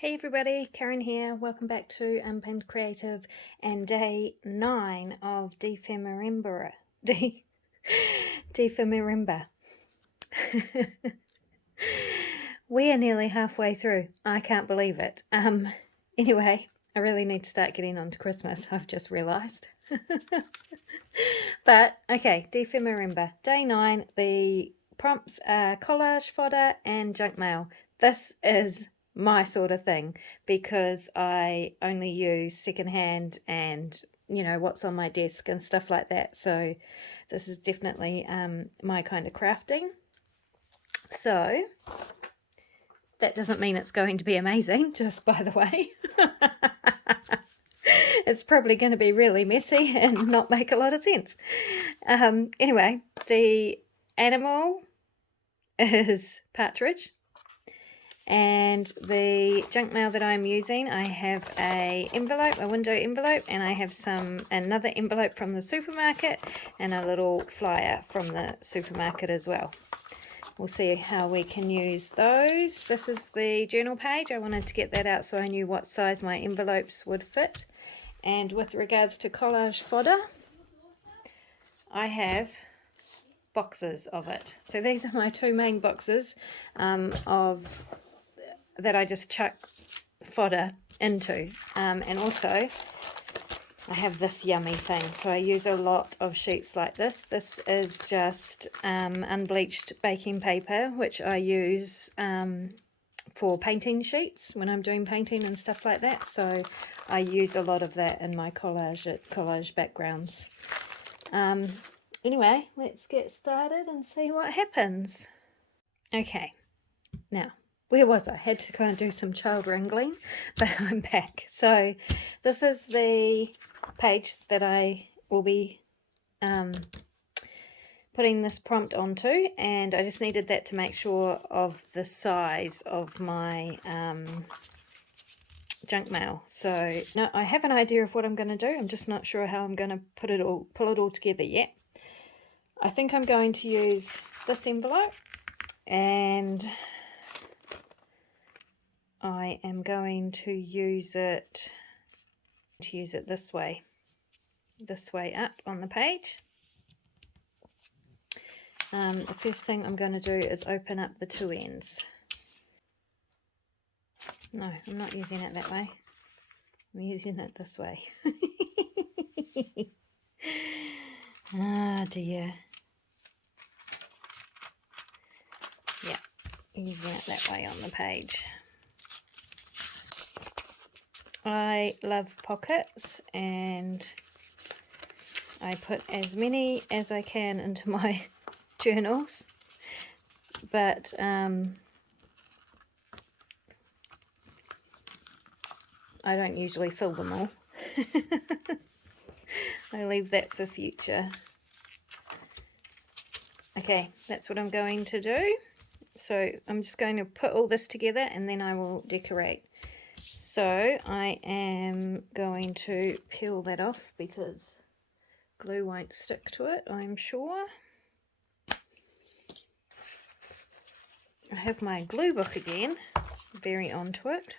Hey everybody, Karen here. Welcome back to Unpinned Creative and day 9 of Defemirimba. Defemirimba. We are nearly halfway through. I can't believe it. Anyway, I really need to start getting on to Christmas, I've just realised. But, okay, Defemirimba. Day 9, the prompts are collage, fodder and junk mail. This is my sort of thing because I only use secondhand and what's on my desk and stuff like that, so this is definitely my kind of crafting. So that doesn't mean it's going to be amazing, just by the way. It's probably going to be really messy and not make a lot of sense. Anyway, the animal is partridge. And the junk mail that I'm using, I have a window envelope, and I have another envelope from the supermarket and a little flyer from the supermarket as well. We'll see how we can use those. This is the journal page. I wanted to get that out so I knew what size my envelopes would fit. And with regards to collage fodder, I have boxes of it. So these are my two main boxes that I just chuck fodder into, and also I have this yummy thing, so I use a lot of sheets like this. This is just unbleached baking paper, which I use for painting sheets when I'm doing painting and stuff like that, so I use a lot of that in my collage backgrounds. Anyway, let's get started and see what happens. Okay, now where was I? Had to kind of do some child wrangling, but I'm back. So this is the page that I will be putting this prompt onto, and I just needed that to make sure of the size of my junk mail. So no, I have an idea of what I'm going to do. I'm just not sure how I'm going to pull it all together yet. I think I'm going to use this envelope, and I am going to use it this way up on the page. The first thing I'm going to do is open up the two ends. No, I'm not using it that way. I'm using it this way. Ah dear. Yeah, using it that way on the page. I love pockets, and I put as many as I can into my journals, but I don't usually fill them all. I leave that for future. Okay, that's what I'm going to do. So I'm just going to put all this together and then I will decorate. So I am going to peel that off because glue won't stick to it, I'm sure. I have my glue book again, very onto it.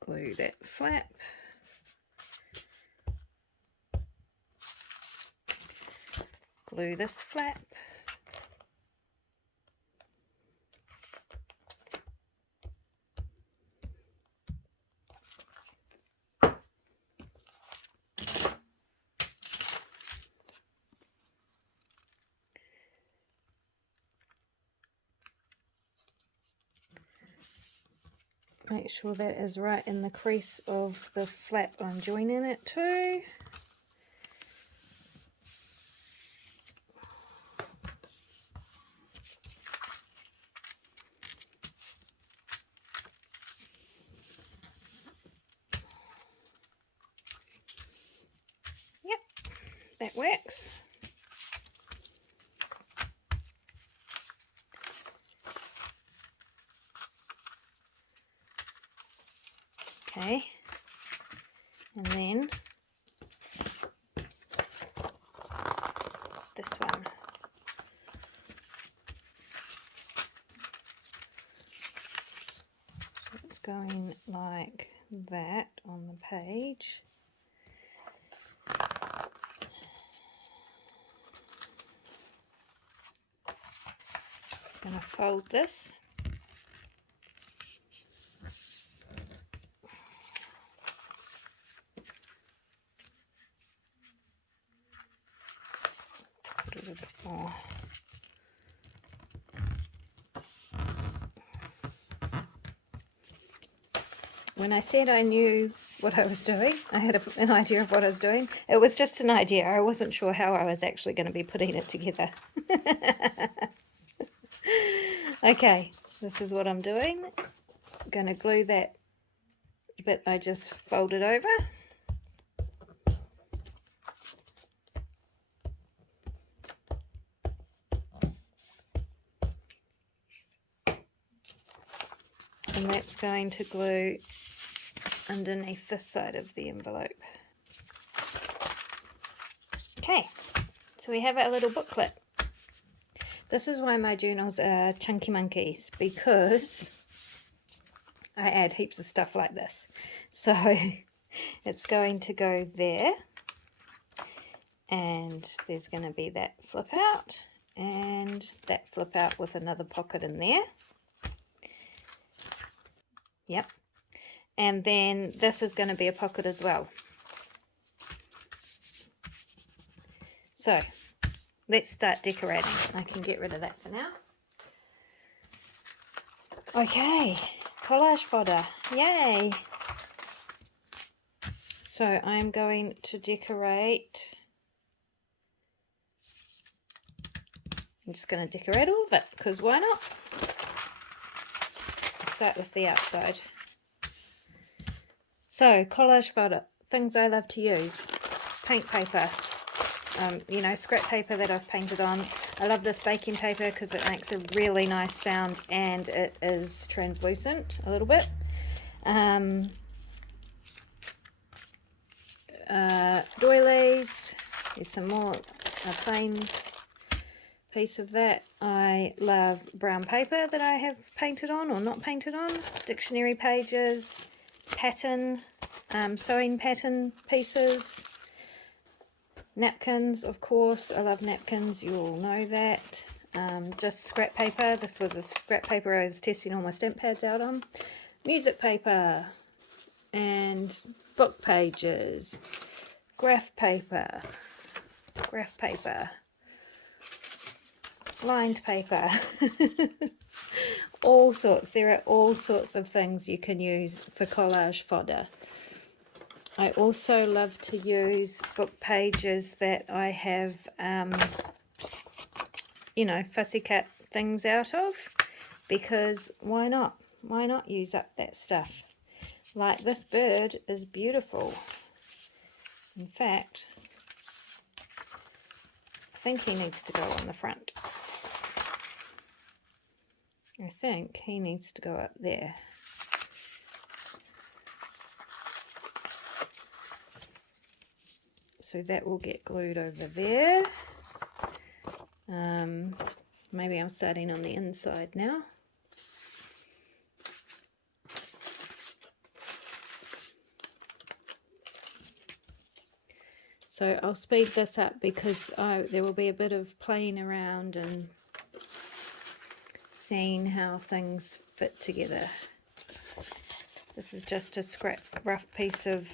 Glue that flap. Glue this flap. Make sure that is right in the crease of the flap I'm joining it to. Yep, that works. Okay, and then this one. going like that on the page. I'm going to fold this. Put a little bit more. When I said I knew what I was doing, I had an idea of what I was doing. It was just an idea. I wasn't sure how I was actually going to be putting it together. Okay, this is what I'm doing. I'm going to glue that bit I just folded over. And that's going to glue underneath this side of the envelope. Okay, so we have our little booklet. This is why my journals are chunky monkeys, because I add heaps of stuff like this. So it's going to go there, and there's going to be that flip out and that flip out with another pocket in there. Yep. And then this is going to be a pocket as well. So let's start decorating. I can get rid of that for now. Okay, collage fodder, yay! So I'm going to decorate. I'm just going to decorate all of it, because why not? Start with the outside. So, collage fodder, things I love to use. Paint paper, you know, scrap paper that I've painted on. I love this baking paper because it makes a really nice sound and it is translucent a little bit. Doilies, there's some more, a plain piece of that. I love brown paper that I have painted on or not painted on. Dictionary pages, pattern, sewing pattern pieces. Napkins, of course, I love napkins, you all know that. Just scrap paper, this was a scrap paper I was testing all my stamp pads out on. Music paper, and book pages, graph paper, lined paper, all sorts. There are all sorts of things you can use for collage fodder. I also love to use book pages that I have, you know, fussy cut things out of, because why not? Why not use up that stuff? Like this bird is beautiful. In fact, I think he needs to go on the front. I think he needs to go up there. So that will get glued over there. Maybe I'm starting on the inside now. So I'll speed this up because there will be a bit of playing around and seeing how things fit together. This is just a scrap rough piece of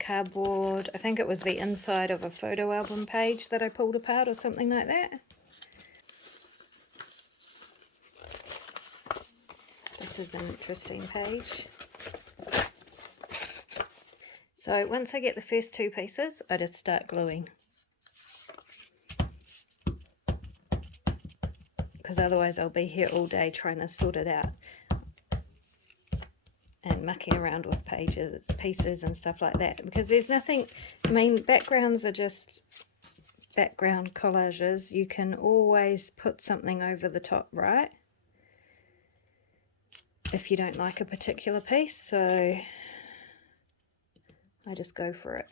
cardboard. I think it was the inside of a photo album page that I pulled apart or something like that. This is an interesting page. So once I get the first two pieces, I just start gluing. Because otherwise I'll be here all day trying to sort it out. And mucking around with pieces and stuff like that. Because there's nothing, I mean, backgrounds are just background collages. You can always put something over the top, right? If you don't like a particular piece, so I just go for it.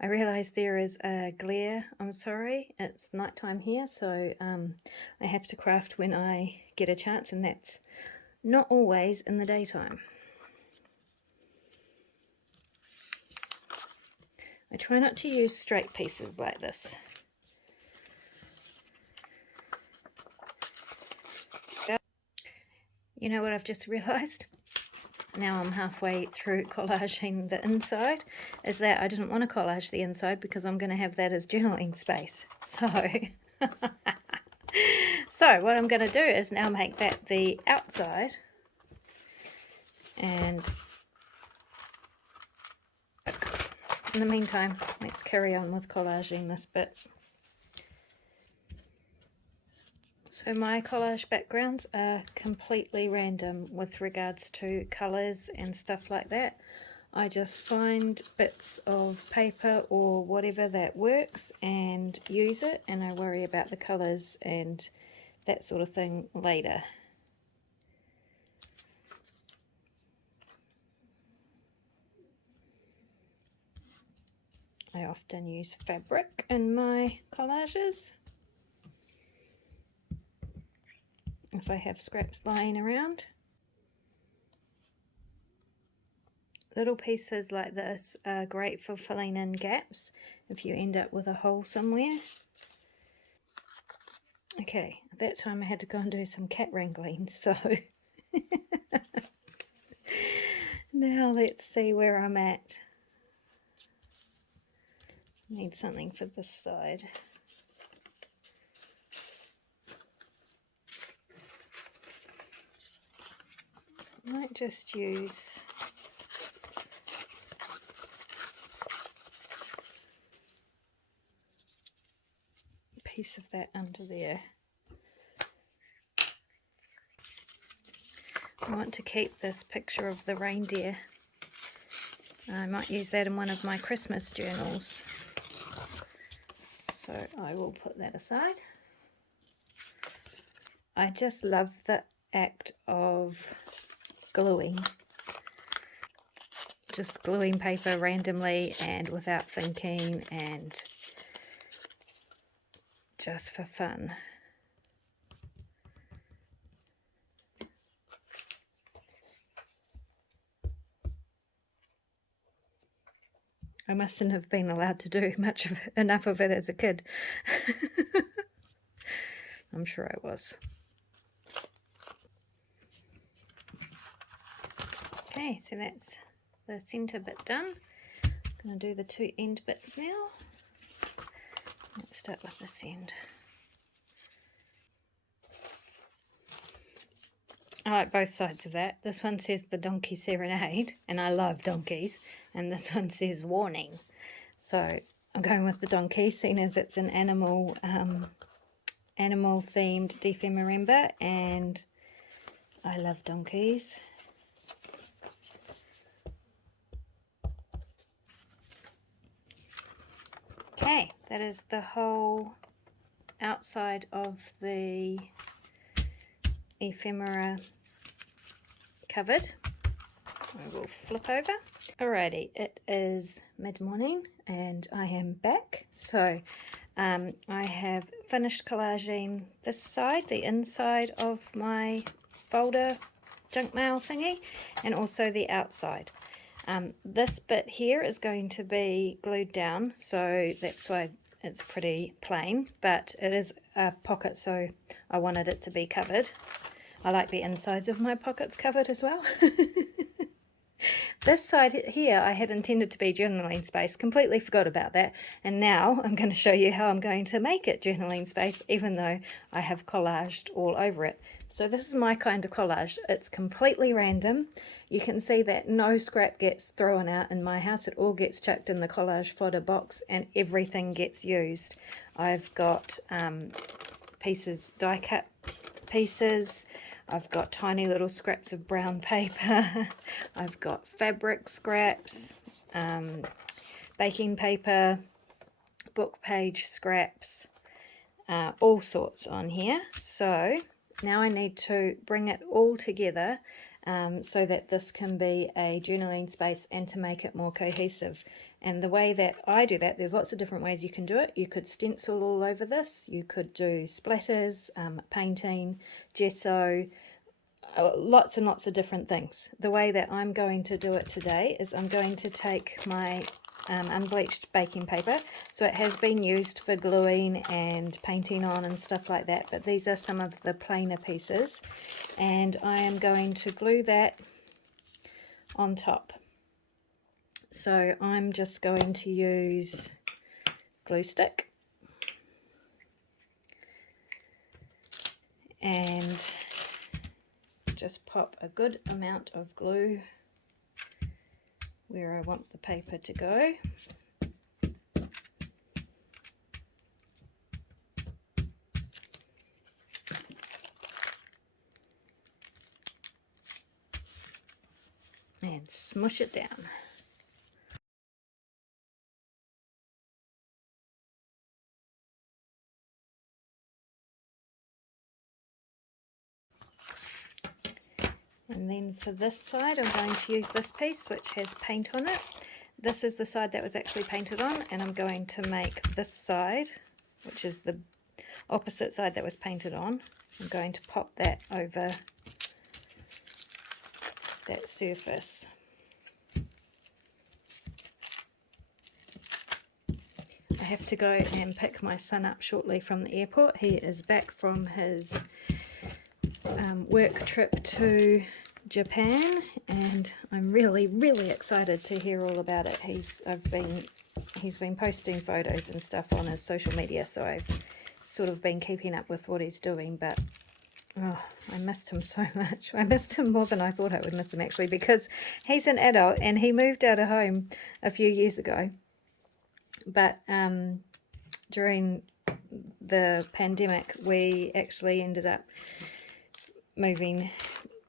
I realise there is a glare, I'm sorry, it's nighttime here, so I have to craft when I get a chance, and that's not always in the daytime. I try not to use straight pieces like this. You know what I've just realised? Now I'm halfway through collaging the inside, is that I didn't want to collage the inside because I'm going to have that as journaling space. So, so what I'm going to do is now make that the outside, and in the meantime, let's carry on with collaging this bit. So my collage backgrounds are completely random with regards to colours and stuff like that. I just find bits of paper or whatever that works and use it, and I worry about the colours and that sort of thing later. I often use fabric in my collages if I have scraps lying around. Little pieces like this are great for filling in gaps if you end up with a hole somewhere. Okay, at that time I had to go and do some cat wrangling, so now let's see where I'm at. Need something for this side. Might just use a piece of that under there. I want to keep this picture of the reindeer. I might use that in one of my Christmas journals. So I will put that aside. I just love the act of gluing. Just gluing paper randomly and without thinking and just for fun. I mustn't have been allowed to do enough of it as a kid. I'm sure I was. Okay, so that's the centre bit done. I'm going to do the two end bits now. Let's start with this end. I like both sides of that. This one says the donkey serenade, and I love donkeys, and this one says warning. So I'm going with the donkey, seeing as it's an animal themed December, and I love donkeys. Okay, that is the whole outside of the ephemera covered. I will flip over. Alrighty, it is mid-morning and I am back. So I have finished collaging this side, the inside of my folder junk mail thingy, and also the outside. This bit here is going to be glued down, so that's why it's pretty plain, but it is a pocket, so I wanted it to be covered. I like the insides of my pockets covered as well. This side here I had intended to be journaling space, completely forgot about that, and now I'm going to show you how I'm going to make it journaling space, even though I have collaged all over it. So this is my kind of collage. It's completely random. You can see that no scrap gets thrown out in my house. It all gets chucked in the collage fodder box and everything gets used. I've got pieces, die cut pieces. I've got tiny little scraps of brown paper. I've got fabric scraps, baking paper, book page scraps, all sorts on here. So now I need to bring it all together so that this can be a journaling space and to make it more cohesive. And the way that I do that, there's lots of different ways you can do it. You could stencil all over this, you could do splatters, painting, gesso, lots and lots of different things. The way that I'm going to do it today is I'm going to take my unbleached baking paper. So it has been used for gluing and painting on and stuff like that, but these are some of the plainer pieces, and I am going to glue that on top. So I'm just going to use glue stick and just pop a good amount of glue where I want the paper to go. And smush it down. And then for this side, I'm going to use this piece which has paint on it. This is the side that was actually painted on, and I'm going to make this side, which is the opposite side that was painted on, I'm going to pop that over that surface. I have to go and pick my son up shortly from the airport. He is back from his work trip to Japan, and I'm really excited to hear all about it. He's been posting photos and stuff on his social media, so I've sort of been keeping up with what he's doing, but oh, I missed him so much. I missed him more than I thought I would miss him, actually, because he's an adult and he moved out of home a few years ago, but during the pandemic we actually ended up moving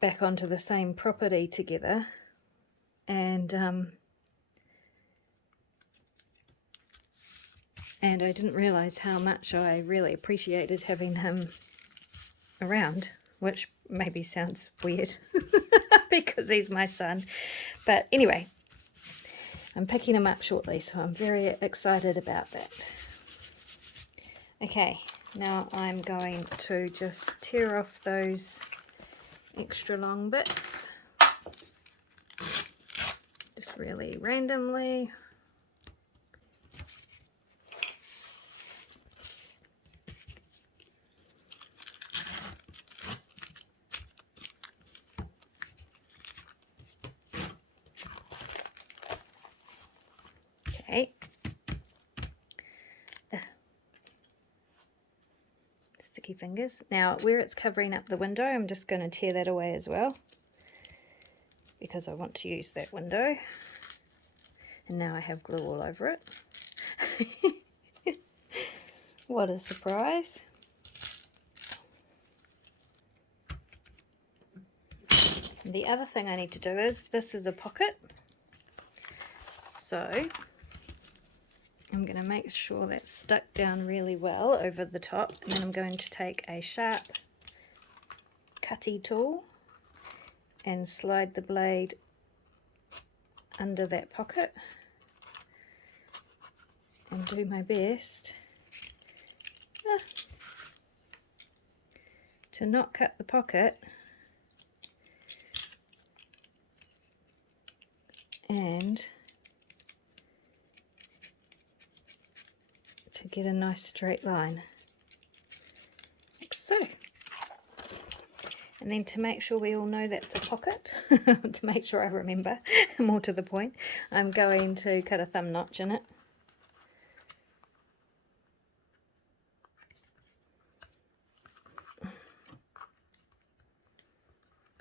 back onto the same property together, and I didn't realize how much I really appreciated having him around, which maybe sounds weird because he's my son, but anyway, I'm picking him up shortly, so I'm very excited about that. Okay, now I'm going to just tear off those extra long bits, just really randomly. Okay. Sticky fingers. Now where it's covering up the window, I'm just going to tear that away as well, because I want to use that window. And now I have glue all over it. What a surprise. And the other thing I need to do is, this is a pocket, so I'm going to make sure that's stuck down really well over the top, and then I'm going to take a sharp cutty tool and slide the blade under that pocket and do my best to not cut the pocket and to get a nice straight line, like so. And then to make sure we all know that's a pocket, to make sure I remember, more to the point, I'm going to cut a thumb notch in it.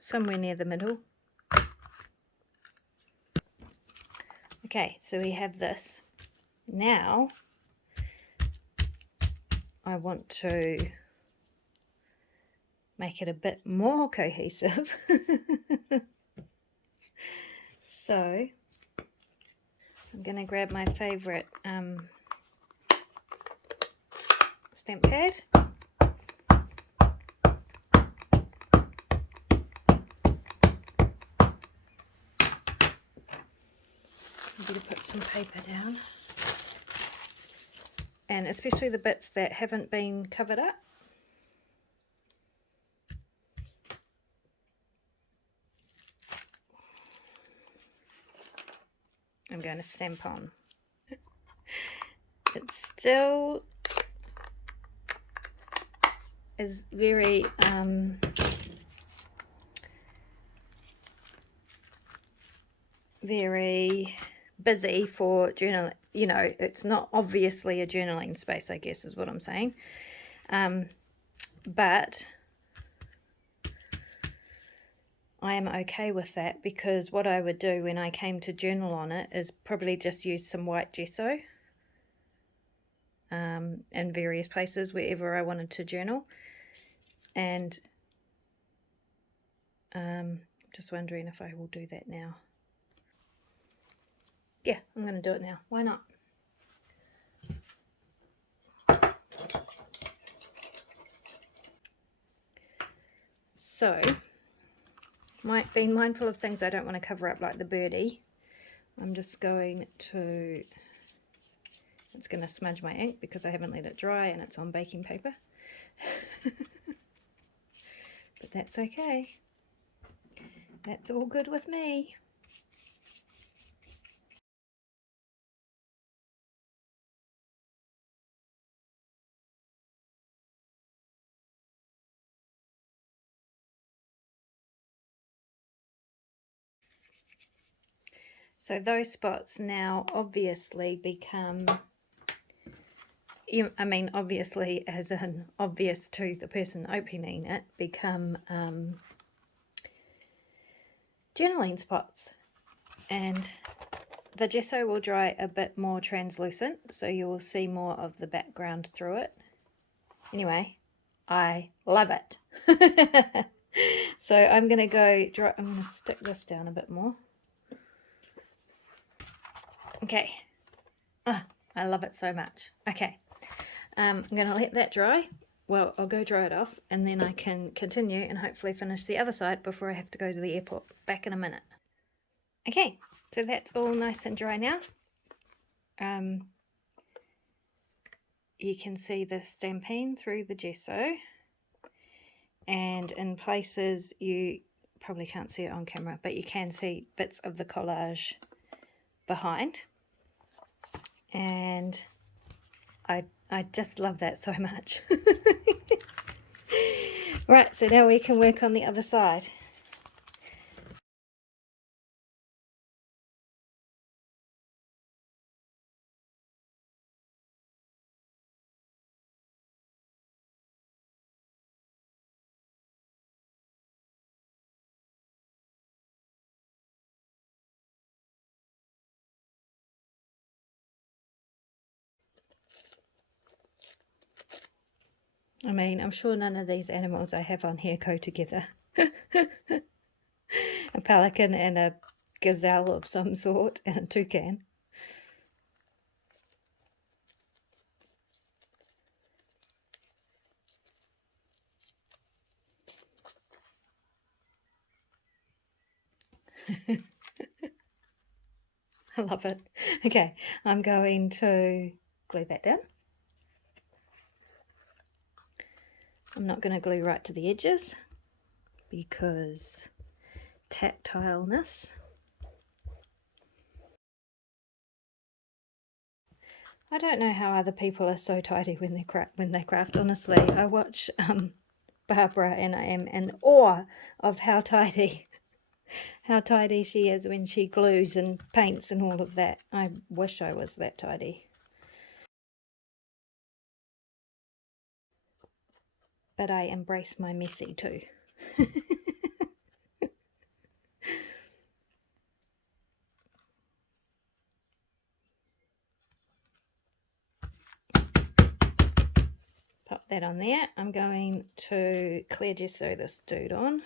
Somewhere near the middle. Okay, so we have this. Now I want to make it a bit more cohesive. So I'm going to grab my favourite stamp pad. I'm going to put some paper down, and especially the bits that haven't been covered up. I'm going to stamp on. It still is very very busy for journal. You know, it's not obviously a journaling space, I guess is what I'm saying. But I am okay with that, because what I would do when I came to journal on it is probably just use some white gesso in various places wherever I wanted to journal. And just wondering if I will do that now. Yeah, I'm going to do it now. Why not? So, being mindful of things I don't want to cover up, like the birdie, I'm just going to, it's going to smudge my ink because I haven't let it dry and it's on baking paper. But that's okay. That's all good with me. So those spots now obviously become, I mean, obviously as in obvious to the person opening it, become journaling spots. And the gesso will dry a bit more translucent, so you will see more of the background through it. Anyway, I love it. So I'm going to go dry, I'm going to stick this down a bit more. Okay. Oh, I love it so much. Okay. I'm going to let that dry. Well, I'll go dry it off and then I can continue and hopefully finish the other side before I have to go to the airport. Back in a minute. Okay, so that's all nice and dry now. You can see the stamping through the gesso, and in places you probably can't see it on camera, but you can see bits of the collage behind, and I just love that so much. Right, so now we can work on the other side. I mean, I'm sure none of these animals I have on here go together. A pelican and a gazelle of some sort, and a toucan. I love it. Okay, I'm going to glue that down. I'm not going to glue right to the edges because tactileness. I don't know how other people are so tidy when they craft. Honestly, I watch Barbara and I am in awe of how tidy she is when she glues and paints and all of that. I wish I was that tidy. But I embrace my messy too. Pop that on there. I'm going to clear gesso this dude on.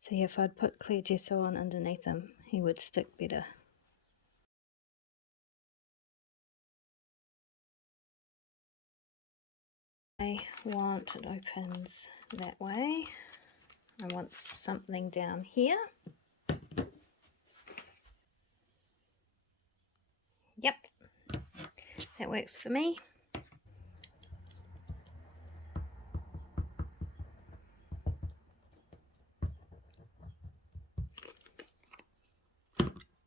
See, if I'd put clear gesso on underneath him, he would stick better. I want it opens that way. I want something down here. Yep, that works for me.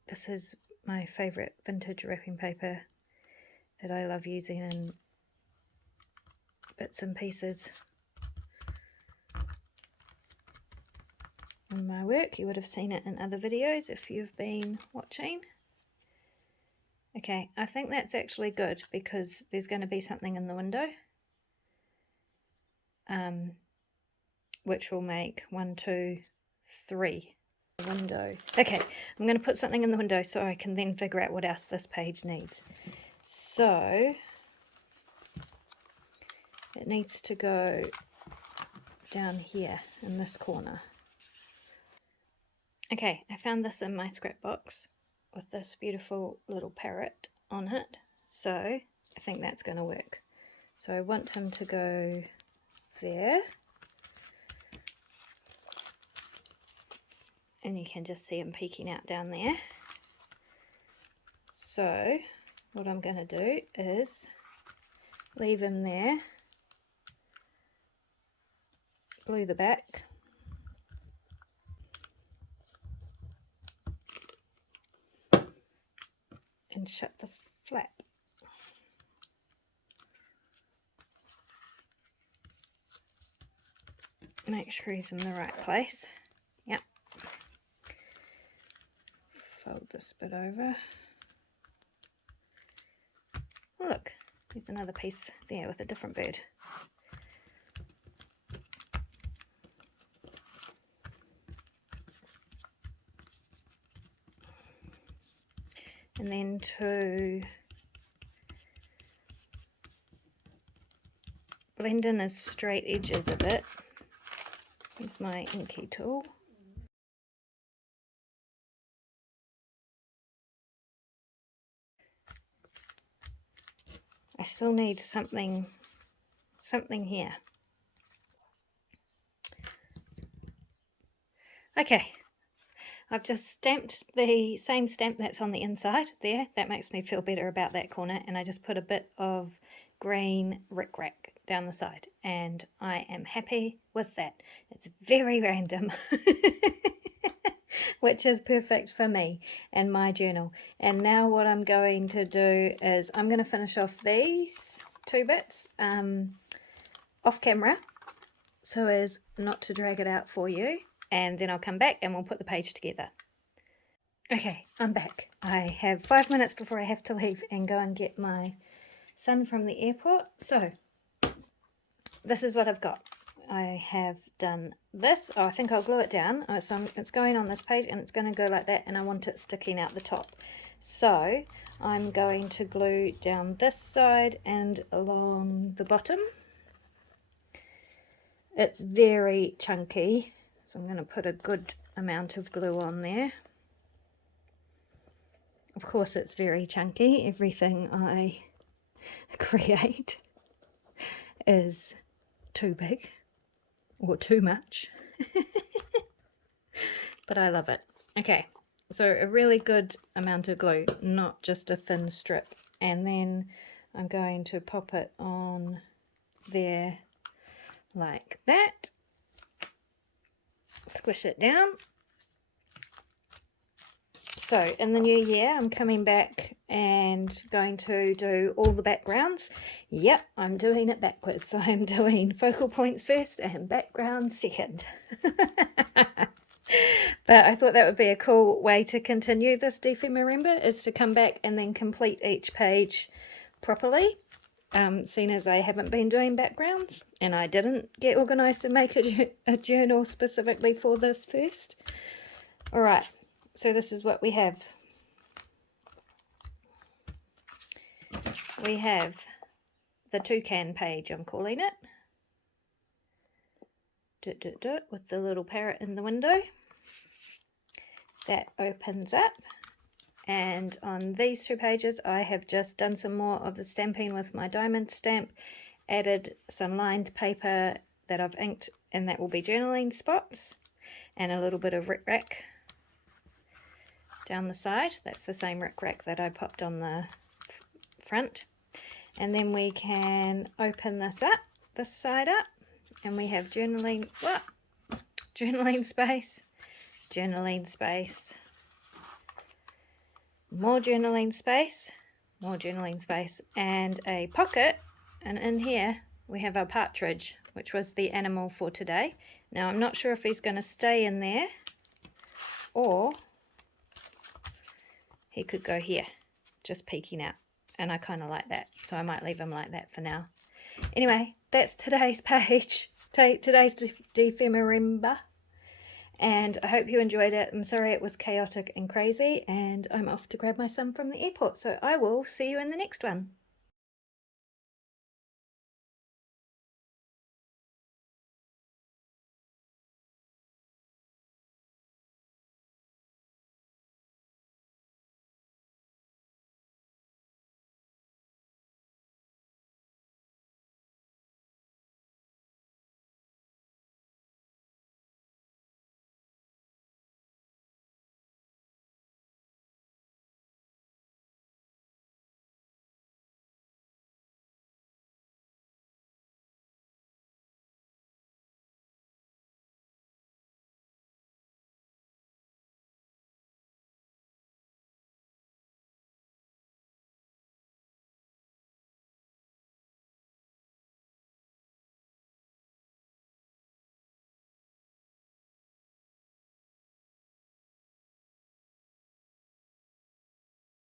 This is my favourite vintage wrapping paper that I love using in bits and pieces in my work. You would have seen it in other videos if you've been watching. Okay, I think that's actually good because there's going to be something in the window, which will make 1, 2, 3 window. Okay, I'm going to put something in the window so I can then figure out what else this page needs. So it needs to go down here in this corner. Okay, I found this in my scrap box with this beautiful little parrot on it, so I think that's going to work. So I want him to go there, and you can just see him peeking out down there. So what I'm going to do is leave him there, glue the back, and shut the flap. Make sure he's in the right place. Yep. Fold this bit over. Oh look, there's another piece there with a different bird. And then to blend in his straight edges a bit, here's my inky tool. I still need something here. Okay, I've just stamped the same stamp that's on the inside there. That makes me feel better about that corner, and I just put a bit of green rickrack down the side, and I am happy with that. It's very random, which is perfect for me and my journal. And now what I'm going to do is I'm going to finish off these 2 bits off camera so as not to drag it out for you, and then I'll come back and we'll put the page together. Okay, I'm back. I have 5 minutes before I have to leave and go and get my son from the airport. So this is what I've got. I have done this. Oh, I think I'll glue it down. Oh, so it's going on this page and it's going to go like that, and I want it sticking out the top. So I'm going to glue down this side and along the bottom. It's very chunky, so I'm going to put a good amount of glue on there. Of course it's very chunky. Everything I create is too big or too much. But I love it. Okay, so a really good amount of glue, not just a thin strip. And then I'm going to pop it on there like that. Squish it down. So in the new year, I'm coming back and going to do all the backgrounds. Yep, I'm doing it backwards. I'm doing focal points first and background second. But I thought that would be a cool way to continue this DFE Marimba, is to come back and then complete each page properly. Seeing as I haven't been doing backgrounds and I didn't get organised to make a journal specifically for this first. Alright. So this is what we have. We have the toucan page, I'm calling it. With the little parrot in the window. That opens up. And on these 2 pages I have just done some more of the stamping with my diamond stamp. Added some lined paper that I've inked, and that will be journaling spots. And a little bit of rickrack down the side. That's the same rickrack that I popped on the front. And then we can open this up, this side up, and we have journaling space, more journaling space, and a pocket. And in here we have our partridge, which was the animal for today. Now I'm not sure if he's going to stay in there or he could go here, just peeking out. And I kind of like that, so I might leave him like that for now. Anyway, that's today's page, today's Dephemerimba. And I hope you enjoyed it. I'm sorry it was chaotic and crazy, and I'm off to grab my son from the airport. So I will see you in the next one.